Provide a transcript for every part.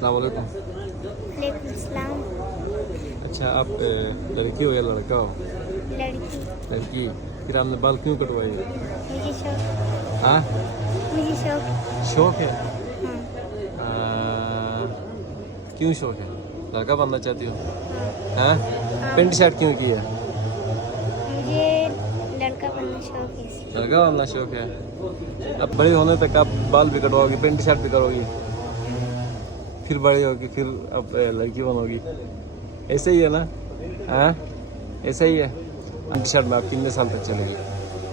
अस्सलाम वालेकुम। वालेकुम सलाम। अच्छा आप लड़की हो या लड़का हो? लड़की। लड़की। फिर आपने बाल क्यों कटवाए? मुझे शौक। हाँ, मुझे शौक। शौक है। हाँ। क्यों शौक है? लड़का बनना चाहती हो? हाँ। हाँ। हाँ। पेंट शर्ट क्यों की है? मुझे लड़का बनना शौक है इसलिए। लड़का बनना शौक है। अब बड़े होने तक आप बाल भी कटवाओगी, पेंट शर्ट भी करोगी, फिर बड़ी होगी, फिर अब लड़की बनोगी। ऐसे ही है ना? हाँ, ऐसा ही है। पेंट शर्ट में आप कितने साल तक चलेगी?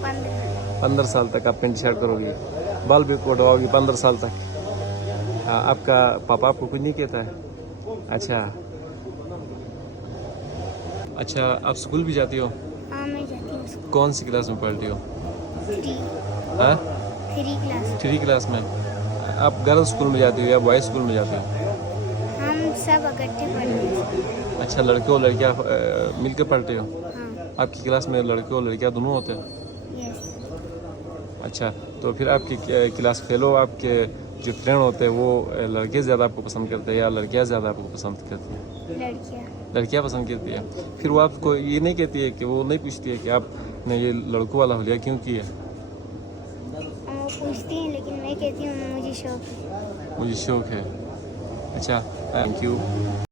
15। 15 साल तक आप पेंट शर्ट करोगी, बाल भी कटवाओगी 15 साल तक। हाँ, आपका पापा आपको कुछ नहीं कहता है? अच्छा अच्छा, आप स्कूल भी जाती हो? हाँ मैं जाती हूँ स्कूल। कौन सी क्लास में पढ़ती हो? 3। हाँ, 3 क्लास। 3 क्लास में। आप गर्ल्स स्कूल में जाती हो या बॉयज़ स्कूल में जाते हो? हम सब इकट्ठे पढ़ते हैं। अच्छा, लड़के और लड़कियाँ मिलकर पढ़ते हो? हाँ। आपकी क्लास में लड़के और लड़कियाँ दोनों होते हैं? यस। अच्छा, तो फिर आपकी क्लास फेलो, आपके जो फ्रेंड होते हैं वो लड़के ज़्यादा आपको पसंद करते हैं या लड़कियाँ ज़्यादा आपको पसंद करती हैं? लड़कियाँ। लड़कियाँ पसंद करती है। फिर वो आपको ये नहीं कहती है कि वो नहीं पूछती है कि आपने ये लड़कों वाला हुलिया क्यों किया? वो पूछती हैं लेकिन मैं कहती हूँ मुझे शौक है। मुझे शौक है। अच्छा, थैंक यू।